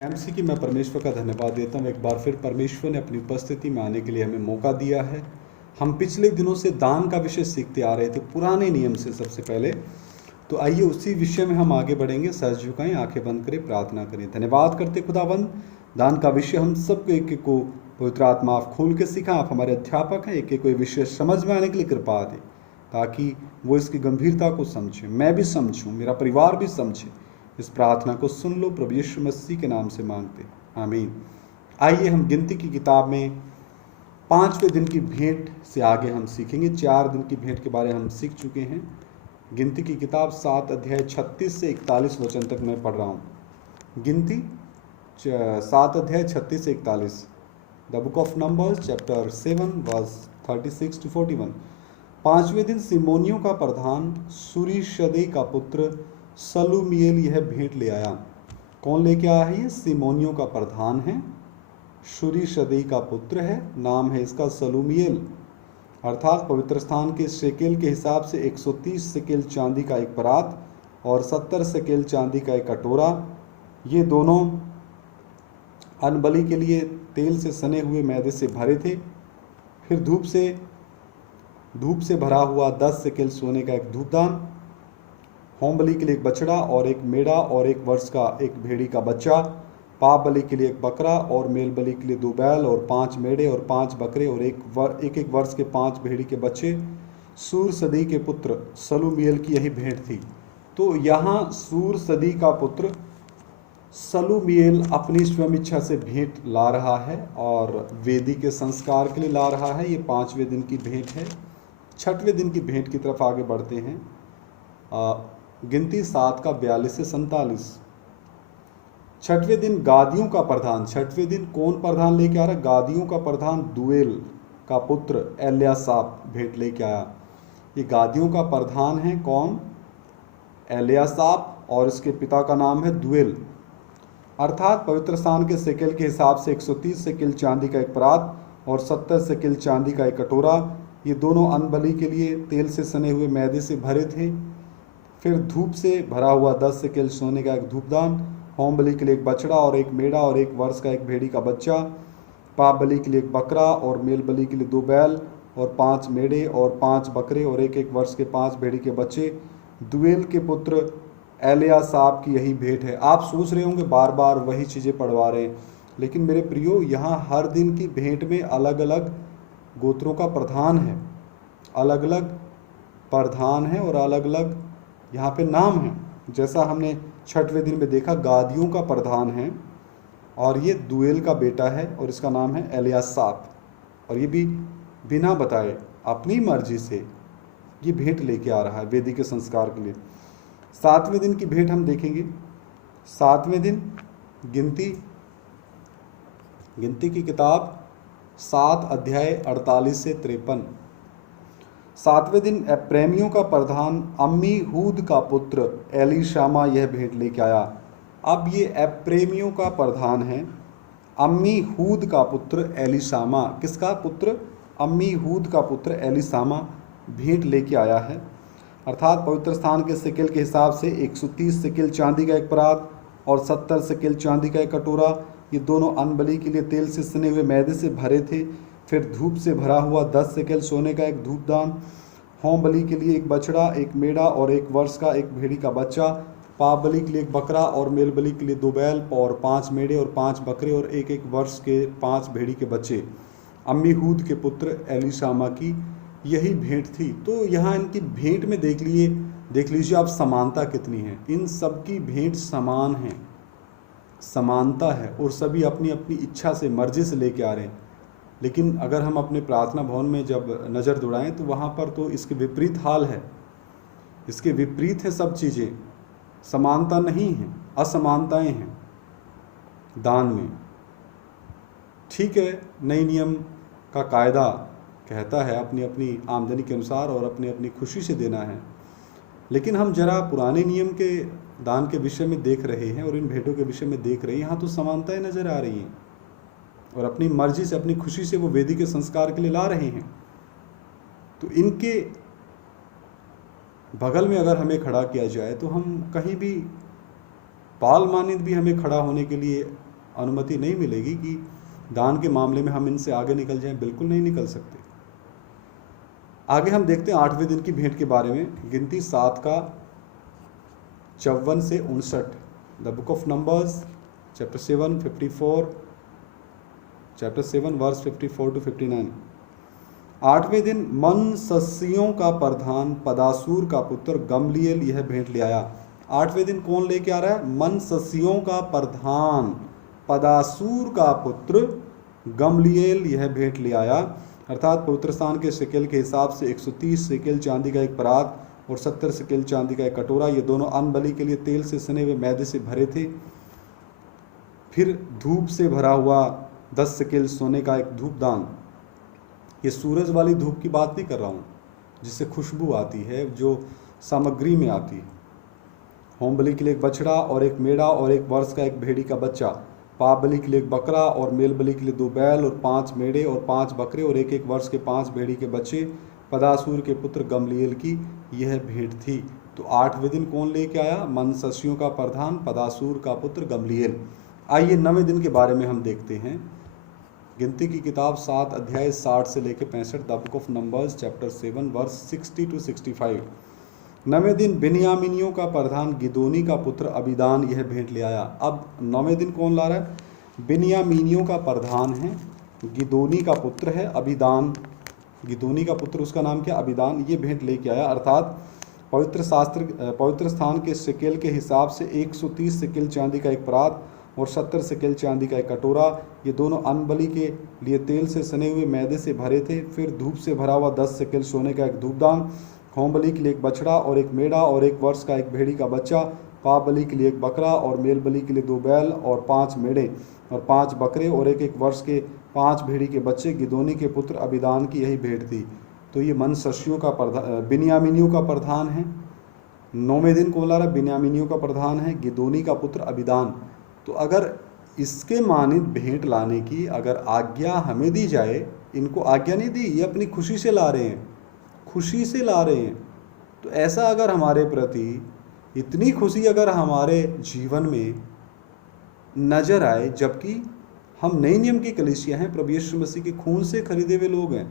MC की मैं परमेश्वर का धन्यवाद देता हूँ। एक बार फिर परमेश्वर ने अपनी उपस्थिति में आने के लिए हमें मौका दिया है। हम पिछले दिनों से दान का विषय सीखते आ रहे थे, पुराने नियम से सबसे पहले। तो आइए उसी विषय में हम आगे बढ़ेंगे। सर झुकाएं, आंखें बंद करें, प्रार्थना करें। धन्यवाद करते खुदाबंद, दान का विषय हम सबको एक एक को पवित्र आत्मा आप खोल के सीखा। आप हमारे अध्यापक हैं, एक एक कोई विषय समझ में आने के लिए कृपा दें ताकि वो इसकी गंभीरता को समझे, मैं भी समझूं, मेरा परिवार भी समझे। इस प्रार्थना को सुन लो, प्रभु यीशु मसीह के नाम से मांगते, आमीन। आइए हम गिनती की किताब में 5वें दिन की भेंट से आगे हम सीखेंगे। 4 दिन की भेंट के बारे में हम सीख चुके हैं। गिनती की किताब 7 अध्याय 36 से 41 वचन तक मैं पढ़ रहा हूँ। गिनती 7 अध्याय 36 से 41, the book of numbers chapter 7 verse 36 to 41। 5वें दिन सिमोनियों का प्रधान सूरीशद्दै का पुत्र सलूमिएल यह भेंट ले आया। कौन लेके आया है? ये सिमोनियों का प्रधान है, सूरीशद्दै का पुत्र है, नाम है इसका सलूमिएल। अर्थात पवित्र स्थान के शेकेल के हिसाब से 130 शेकेल चांदी का एक परात और 70 शेकेल चांदी का एक कटोरा। ये दोनों अन्नबलि के लिए तेल से सने हुए मैदे से भरे थे। फिर धूप से भरा हुआ 10 शेकेल सोने का एक धूपदान, होम बलि के लिए एक बछड़ा और एक मेढ़ा और 1 वर्ष का एक भेड़ी का बच्चा, पाप बलि के लिए एक बकरा और मेल बलि के लिए 2 बैल और 5 मेढ़े और 5 बकरे और एक वर्ष के 5 भेड़ी के बच्चे। सूरशद्दै के पुत्र सलूमिएल की यही भेंट थी। तो यहाँ सूरशद्दै का पुत्र सलूमिएल अपनी स्वयं इच्छा से भेंट ला रहा है और वेदी के संस्कार के लिए ला रहा है। ये 5वें दिन की भेंट है। 6वें दिन की भेंट की तरफ आगे बढ़ते हैं। गिनती 7 का 42 से 47। 6वें दिन गादियों का प्रधान, 6वें दिन कौन प्रधान लेके आ रहा है? गादियों का प्रधान दुएल का पुत्र एल्यासाप भेंट लेके आया। ये गादियों का प्रधान है कौन? एल्यासाप, और इसके पिता का नाम है दुएल। अर्थात पवित्र स्थान के शेकेल के हिसाब से 130 शेकेल चांदी का एक परात और 70 शेकेल चांदी का एक कटोरा। ये दोनों अन्नबलि के लिए तेल से सने हुए मैदे से भरे थे। फिर धूप से भरा हुआ 10 शेकेल सोने का एक धूपदान, होम बलि के लिए एक बछड़ा और एक मेढ़ा और 1 वर्ष का एक भेड़ी का बच्चा, पाप बलि के लिए एक बकरा और मेल बलि के लिए 2 बैल और 5 मेढ़े और 5 बकरे और एक वर्ष के 5 भेड़ी के बच्चे। दुएल के पुत्र एल्यासाप की यही भेंट है। आप सोच रहे होंगे बार बार वही चीज़ें पढ़वा रहे हैं, लेकिन मेरे प्रियो, यहाँ हर दिन की भेंट में अलग अलग गोत्रों का प्रधान है, अलग अलग प्रधान है और अलग अलग यहाँ पे नाम है। जैसा हमने 6वें दिन में देखा, गादियों का प्रधान है और ये दुएल का बेटा है और इसका नाम है एल्यासाप, और ये भी बिना बताए अपनी मर्जी से ये भेंट लेके आ रहा है वेदी के संस्कार के लिए। 7वें दिन की भेंट हम देखेंगे। 7वें दिन गिनती की किताब 7 अध्याय 48 से 53। 7वें दिन एप्रैमियों का प्रधान अम्मीहूद का पुत्र एलीशामा यह भेंट लेके आया। अब ये एप्रैमियों का प्रधान है, अम्मीहूद का पुत्र एलीशामा। किसका पुत्र? अम्मीहूद का पुत्र एलीशामा भेंट लेके आया है। अर्थात पवित्र स्थान के शेकेल के हिसाब से 130 शेकेल चांदी का एक परात और 70 शेकेल चांदी का एक कटोरा। ये दोनों अन्नबलि के लिए तेल से सने हुए मैदे से भरे थे। फिर धूप से भरा हुआ 10 शेकेल सोने का एक धूपदान, होम बलि के लिए एक बछड़ा, एक मेढ़ा और 1 वर्ष का एक भेड़ी का बच्चा, पाप बलि के लिए एक बकरा और मेल बलि के लिए 2 बैल और 5 मेढ़े और 5 बकरे और एक वर्ष के 5 भेड़ी के बच्चे। अम्मीहूद के पुत्र एलीशामा की यही भेंट थी। तो यहाँ इनकी भेंट में देख लीजिए आप समानता कितनी है। इन सब की भेंट समान है, समानता है, और सभी अपनी अपनी इच्छा से, मर्जी से लेके आ रहे हैं। लेकिन अगर हम अपने प्रार्थना भवन में जब नज़र दौड़ाएं तो वहाँ पर तो इसके विपरीत हाल है, इसके विपरीत है सब चीज़ें। समानता नहीं है, असमानताएं हैं दान में। ठीक है, नई नियम का कायदा कहता है अपनी अपनी आमदनी के अनुसार और अपनी अपनी खुशी से देना है, लेकिन हम जरा पुराने नियम के दान के विषय में देख रहे हैं और इन भेंटों के विषय में देख रहे हैं। यहाँ तो समानताएं नजर आ रही हैं और अपनी मर्जी से, अपनी खुशी से वो वेदी के संस्कार के लिए ला रहे हैं। तो इनके बगल में अगर हमें खड़ा किया जाए तो हम कहीं भी बाल मानित भी हमें खड़ा होने के लिए अनुमति नहीं मिलेगी कि दान के मामले में हम इनसे आगे निकल जाएं, बिल्कुल नहीं निकल सकते। आगे हम देखते हैं 8वें दिन की भेंट के बारे में। गिनती 7 का 54 से 59, the book of numbers chapter 7 54, chapter 7 verse 54 to 59। 8वें दिन मनश्शेसियों का प्रधान पदासूर का पुत्र गमलीएल यह भेंट ले आया। 8वें दिन कौन लेके आ रहा है? मनश्शेसियों का प्रधान पदासूर का पुत्र गमलीएल यह भेंट ले आया, अर्थात पवित्र स्थान के शेकेल के हिसाब से 130 शेकेल चांदी का एक परात और 70 शेकेल चांदी का एक कटोरा। ये दोनों अन्न बलि के लिए तेल से सने हुए मैदे से भरे थे। फिर धूप से भरा हुआ 10 शेकेल सोने का एक धूपदान। ये सूरज वाली धूप की बात नहीं कर रहा हूँ जिससे खुशबू आती है, जो सामग्री में आती है। होम बलि के लिए एक बछड़ा और एक मेढ़ा और 1 वर्ष का एक भेड़ी का बच्चा, पाप बलि के लिए एक बकरा और मेल बलि के लिए 2 बैल और 5 मेढ़े और 5 बकरे और 1 वर्ष के 5 भेड़ी के बच्चे पदासूर के पुत्र गमलीएल की यह भेंट थी। तो 8वें दिन कौन लेके आया? मनश्शेसियों का प्रधान पदासूर का पुत्र गमलीएल। आइए 9वें दिन के बारे में हम देखते हैं। गिनती की किताब 7 अध्याय 60 से लेकर 65, the book of numbers chapter 7 verse 60 to 65। 9वें दिन बिन्यामीनियों का प्रधान गिदोनी का पुत्र अबीदान यह भेंट ले आया। अब 9वें दिन कौन ला रहा है? बिन्यामीनियों का प्रधान है, गिदोनी का पुत्र है अबीदान। गिदोनी का पुत्र, उसका नाम क्या? अबीदान। ये भेंट लेके आया, अर्थात पवित्र स्थान के शेकेल के हिसाब से 130 शेकेल चांदी का एक परात और 70 शेकेल चांदी का एक कटोरा। ये दोनों अन्न बलि के लिए तेल से सने हुए मैदे से भरे थे। फिर धूप से भरा हुआ 10 शेकेल सोने का एक धूपदान। होम बलि के लिए एक बछड़ा और एक मेढ़ा और 1 वर्ष का एक भेड़ी का बच्चा, पाप बलि के लिए एक बकरा और मेल बलि के लिए 2 बैल और 5 मेढ़े और 5 बकरे और 1 वर्ष के 5 भेड़ी के बच्चे। गिदोनी के पुत्र अबीदान की यही भेंट थी। तो ये मनश्शेसियों का बिन्यामीनियों का प्रधान है। 9वें दिन कौन ला रहा? बिन्यामीनियों का प्रधान है, गिदोनी का पुत्र अबीदान। तो अगर इसके मानित भेंट लाने की अगर आज्ञा हमें दी जाए, इनको आज्ञा नहीं दी, ये अपनी खुशी से ला रहे हैं, खुशी से ला रहे हैं। तो ऐसा अगर हमारे प्रति इतनी खुशी अगर हमारे जीवन में नजर आए, जबकि हम नए नियम की कलीसिया हैं, प्रभु यीशु मसीह के खून से खरीदे हुए लोग हैं।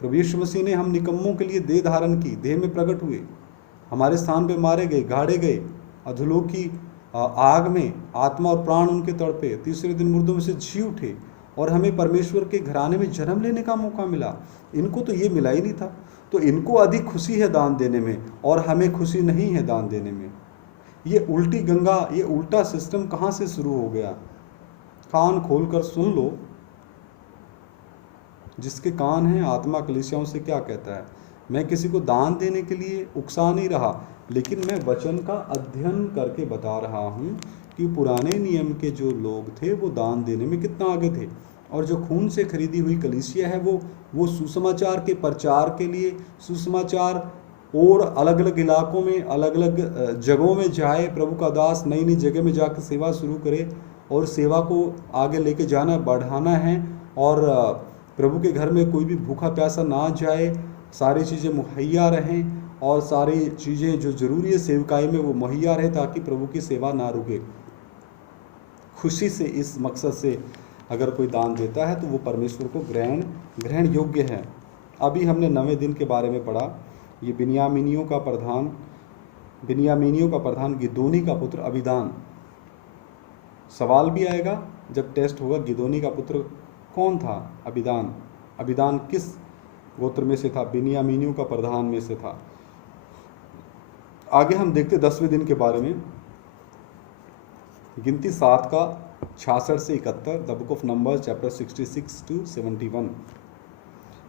प्रभु यीशु मसीह ने हम निकम्मों के लिए देह धारण की, देह में प्रकट हुए, हमारे स्थान पे मारे गए, गाड़े गए, अधोलोक की आग में आत्मा और प्राण उनके तड़पे, तीसरे दिन मुर्दों में से जी उठे और हमें परमेश्वर के घराने में जन्म लेने का मौका मिला। इनको तो ये मिला ही नहीं था। तो इनको अधिक खुशी है दान देने में और हमें खुशी नहीं है दान देने में। ये उल्टी गंगा, ये उल्टा सिस्टम कहाँ से शुरू हो गया? कान खोलकर सुन लो, जिसके कान हैं आत्मा कलीसियाओं से क्या कहता है। मैं किसी को दान देने के लिए उकसा नहीं रहा, लेकिन मैं वचन का अध्ययन करके बता रहा हूँ कि पुराने नियम के जो लोग थे वो दान देने में कितना आगे थे। और जो खून से खरीदी हुई कलीसिया है वो सुसमाचार के प्रचार के लिए, सुसमाचार और अलग अलग इलाकों में, अलग अलग जगहों में जाए, प्रभु का दास नई नई जगह में जाकर सेवा शुरू करे और सेवा को आगे लेके जाना, बढ़ाना है। और प्रभु के घर में कोई भी भूखा प्यासा ना जाए, सारी चीज़ें मुहैया रहें और सारी चीज़ें जो ज़रूरी है सेवकाई में वो मुहैया रहे, ताकि प्रभु की सेवा ना रुके। खुशी से इस मकसद से अगर कोई दान देता है तो वो परमेश्वर को ग्रहण योग्य है। अभी हमने 9वें दिन के बारे में पढ़ा। ये बिन्यामीनियों का प्रधान गिदोनी का पुत्र अबीदान। सवाल भी आएगा जब टेस्ट होगा, गिदोनी का पुत्र कौन था? अबीदान किस गोत्र में से था? बिन्यामीनियों का प्रधान में से था। आगे हम देखते 10वें दिन के बारे में। गिनती 7 का 66 से 71, the book of numbers chapter 66 to 71।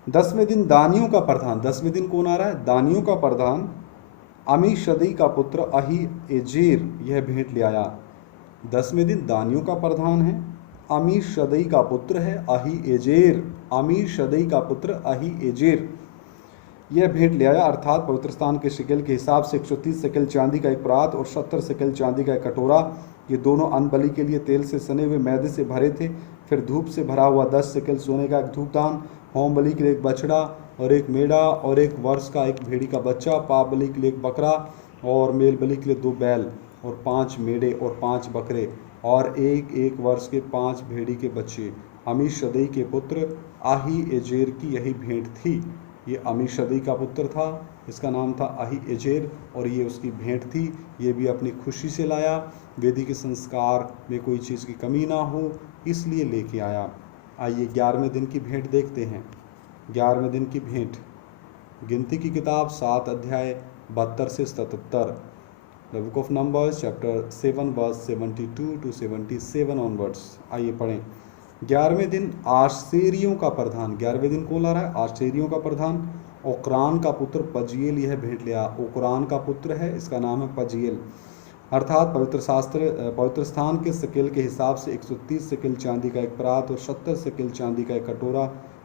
10वें दिन दानियों का प्रधान। 10वें दिन कौन आ रहा है? दानियों का प्रधान अमीशदी का पुत्र अहीएजेर यह भेंट ले आया। 10वें दिन दानियों का प्रधान है, अमीशदी का पुत्र है अहीएजेर। अमीशदी का पुत्र अहीएजेर यह भेंट ले आया, अर्थात पवित्र स्थान के शेकेल के हिसाब से 130 शेकेल चांदी का एक परात और 70 शेकेल चांदी का एक कटोरा। ये दोनों अन्न बलि के लिए तेल से सने हुए मैदे से भरे थे। फिर धूप से भरा हुआ 10 शेकेल सोने का एक धूपदान। होम बलि के लिए एक बछड़ा और एक मेढ़ा और 1 वर्ष का एक भेड़ी का बच्चा। पाप बलि के लिए एक बकरा और मेल बलि के लिए 2 बैल और 5 मेढ़े और 5 बकरे और एक एक वर्ष के 5 भेड़ी के बच्चे। अमीशदै के पुत्र अहीएजेर की यही भेंट थी। ये अमीशदै का पुत्र था, इसका नाम था अहीएजेर, और ये उसकी भेंट थी। ये भी अपनी खुशी से लाया, वेदी के संस्कार में कोई चीज़ की कमी ना हो इसलिए लेके आया। आइए 11वें दिन की भेंट देखते हैं। 11वें दिन की भेंट, गिनती की किताब 7 अध्याय 72 से 77। The book of numbers chapter 7 verse 72 to 77 onwards. आइए पढ़ें। 11वें दिन आशेरियों का प्रधान, 11वें दिन कौन ला रहा है? आशेरियों का प्रधान ओक्रान का पुत्र पजीएल यह भेंट लिया। ओक्रान का पुत्र है, इसका नाम है पजीएल। अर्थात पवित्र स्थान के शकेल के हिसाब से 130 शकेल चांदी का एक परात और 70 शकेल चांदी का एक कटोरा।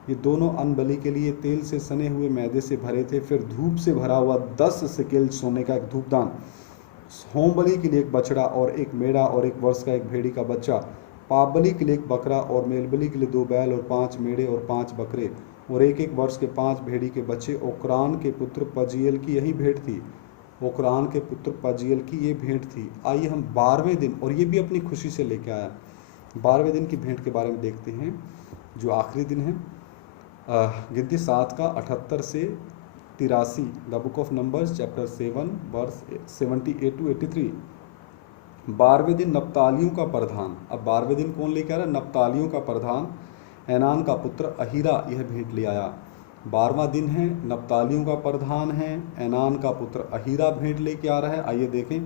ये दोनों अन्न बलि के लिए तेल से सने हुए मैदे से भरे थे। फिर धूप से भरा हुआ 10 शकेल सोने का एक धूपदान। होम बलि के लिए एक बछड़ा और एक मेढ़ा और 1 वर्ष का एक भेड़ी का बच्चा। पाप बलि के लिए एक बकरा और मेल बलि के लिए 2 बैल और 5 मेढ़े और 5 बकरे और 1 वर्ष के 5 भेड़ी के बच्चे। ओक्रान के पुत्र पजीएल की यही भेंट थी। ओक्रान के पुत्र पजीएल की ये भेंट थी। आइए हम 12वें दिन, और ये भी अपनी खुशी से लेके आया, 12वें दिन की भेंट के बारे में देखते हैं, जो आखिरी दिन है। गिनती 7 का 78 से 83। The book of numbers chapter 7 verse 78 to 83। 12वें दिन नप्तालियों का प्रधान। अब 12वें दिन कौन लेके आ रहा है? नप्तालियों का प्रधान एनान का पुत्र अहीरा यह भेंट ले आया। 12वां दिन है, नप्तालियों का प्रधान है, एनान का पुत्र अहीरा भेंट लेके आ रहा है। आइए देखें।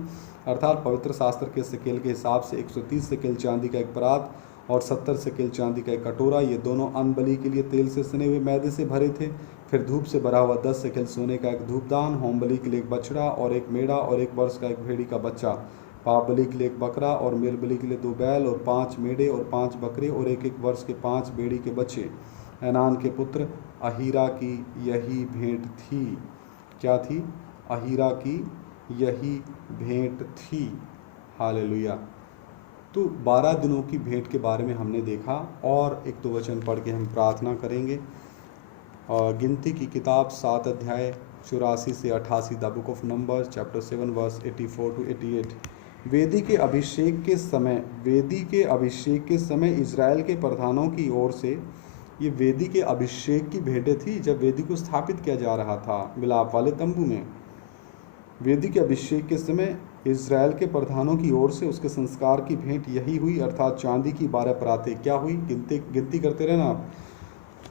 अर्थात पवित्र शास्त्र के शकेल के हिसाब से 130 शकेल चांदी का एक परात और 70 शकेल चांदी का एक कटोरा। ये दोनों अन्न बलि के लिए तेल से सने हुए मैदे से भरे थे। फिर धूप से भरा हुआ 10 शकेल सोने का एक धूपदान। होम बलि के लिए एक बछड़ा और एक मेढ़ा और 1 वर्ष का एक भेड़ी का बच्चा। पाप बलि के लिए एक बकरा और मेल बलि के लिए 2 बैल और 5 मेढ़े और 5 बकरे और 1 वर्ष के 5 भेड़ी के बच्चे। एनान के पुत्र अहीरा की यही भेंट थी। क्या थी? अहीरा की यही भेंट थी। हालेलुया। तो 12 दिनों की भेंट के बारे में हमने देखा, और 1-2 वचन पढ़ के हम प्रार्थना करेंगे। और गिनती की किताब 7 अध्याय 84 से 88। The book of numbers chapter 7 verse 84 to 88। वेदी के अभिषेक के समय इजराइल के प्रधानों की ओर से ये वेदी के अभिषेक की भेंटें थी, जब वेदी को स्थापित किया जा रहा था मिलाप वाले तंबू में। वेदी के अभिषेक के समय इजराइल के प्रधानों की ओर से उसके संस्कार की भेंट यही हुई, अर्थात चांदी की 12 परातें। क्या हुई? गिनती करते रहना आप।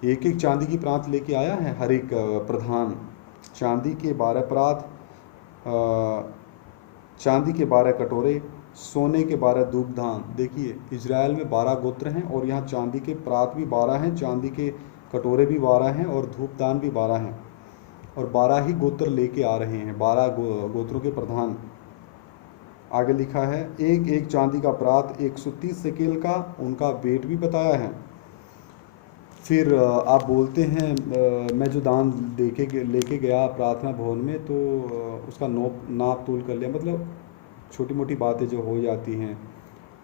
1 चांदी की प्रांत लेके आया है हर एक प्रधान। चांदी के 12 परात, चांदी के 12 कटोरे, सोने के 12 धूपदान। देखिए इजराइल में 12 गोत्र हैं, और यहाँ चांदी के परात भी 12 हैं, चांदी के कटोरे भी 12 हैं, और धूपदान भी 12 हैं। और 12 ही गोत्र लेके आ रहे हैं, 12 गोत्रों के प्रधान। आगे लिखा है एक चांदी का परात 130 शकेल का, उनका वेट भी बताया है। फिर आप बोलते हैं मैं जो दान लेके गया प्रार्थना भवन में, तो उसका नाप तोल कर लिया। मतलब छोटी मोटी बातें जो हो जाती हैं,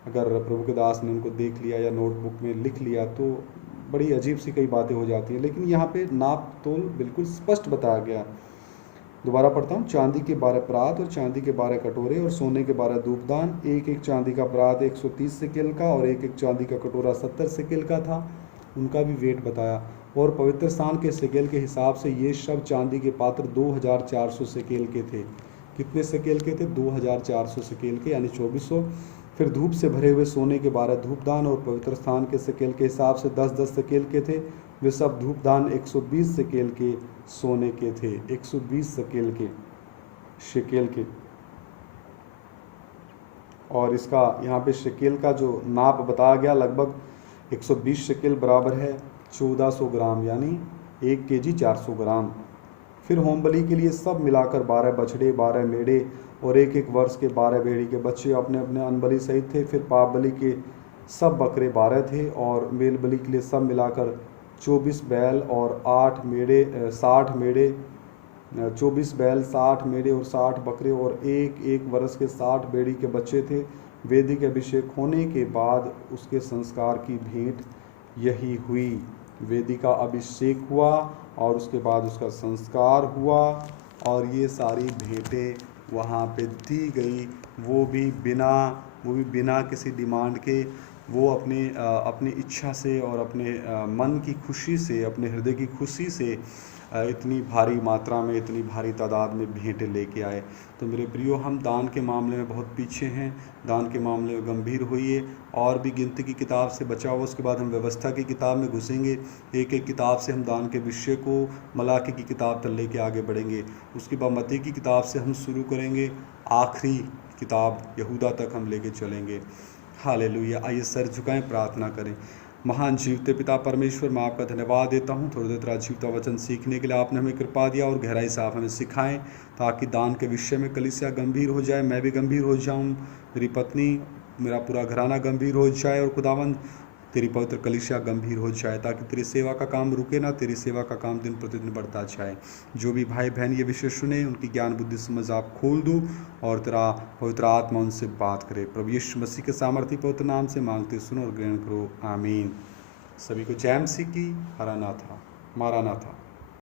अगर प्रभु के दास ने उनको देख लिया या नोटबुक में लिख लिया, तो बड़ी अजीब सी कई बातें हो जाती हैं। लेकिन यहाँ पे नाप तोल बिल्कुल स्पष्ट बताया गया। दोबारा पढ़ता हूँ। चांदी के 12 परात और चांदी के 12 कटोरे और सोने के 12 धूपदान। 1 चांदी का परात 130 शकेल का और 1 चांदी का कटोरा 70 शकेल का था, उनका भी वेट बताया। और पवित्र स्थान के शकेल के हिसाब से ये सब चांदी के पात्र 2400 शकेल के थे। कितने शकेल के थे? 2400 शकेल के, यानी 2400। फिर धूप से भरे हुए सोने के 12 धूपदान, और पवित्र स्थान के शकेल के हिसाब से 10-10 शकेल के थे। वे सब धूपदान 120 शकेल के सोने के थे। 120 शकेल के। और इसका यहाँ पे शकेल का जो नाप बताया गया, लगभग 120 शकेल बराबर है 1400 ग्राम, यानी 1 केजी 400 ग्राम। फिर होम बलि के लिए सब मिलाकर 12 बछड़े, 12 मेढ़े और 1 वर्ष के 12 भेड़ी के बच्चे अपने अपने अन्न बलि सहित थे। फिर पाप बलि के सब बकरे 12 थे, और मेल बलि के लिए सब मिलाकर 24 बैल और 8 मेढ़े, 60 मेढ़े, 24 बैल, 60 मेढ़े और 60 बकरे और 1 वर्ष के 60 भेड़ी के बच्चे थे। वेदी के अभिषेक होने के बाद उसके संस्कार की भेंट यही हुई। वेदी का अभिषेक हुआ और उसके बाद उसका संस्कार हुआ, और ये सारी भेंटें वहाँ पे दी गई, वो भी बिना वो भी बिना किसी डिमांड के, वो अपनी इच्छा से और अपने मन की खुशी से, अपने हृदय की खुशी से इतनी भारी मात्रा में, इतनी भारी तादाद में भेंटें लेके आए। तो मेरे प्रियो, हम दान के मामले में बहुत पीछे हैं। दान के मामले में गंभीर होइए। और भी गिनती की किताब से बचा हुआ, उसके बाद हम व्यवस्था की किताब में घुसेंगे। एक एक किताब से हम दान के विषय को मलाकी की किताब तक लेके आगे बढ़ेंगे। उसके बाद मत्ती की किताब से हम शुरू करेंगे, आखिरी किताब यहूदा तक हम लेके चलेंगे। हालेलुया। आइए सर झुकाएं, प्रार्थना करें। महान जीवते पिता परमेश्वर, मैं आपका धन्यवाद देता हूँ थोड़ी देर तेरा जीवता वचन सीखने के लिए आपने हमें कृपा दिया, और गहराई से आप हमें सिखाएं ताकि दान के विषय में कलीसिया गंभीर हो जाए, मैं भी गंभीर हो जाऊँ, मेरी पत्नी, मेरा पूरा घराना गंभीर हो जाए, और खुदावंद तेरी पवित्र कलीसिया गंभीर हो जाए, ताकि तेरी सेवा का काम रुके ना, तेरी सेवा का काम दिन प्रतिदिन बढ़ता जाए। जो भी भाई बहन ये विषय सुने, उनकी ज्ञान बुद्धि समझ आप खोल दो, और तेरा पवित्र आत्मा उनसे बात करे। प्रभु यीशु मसीह के सामर्थी पवित्र नाम से मांगते सुनो और ग्रहण करो, आमीन। सभी को जय मसीह की। मारानाथा, मारानाथा।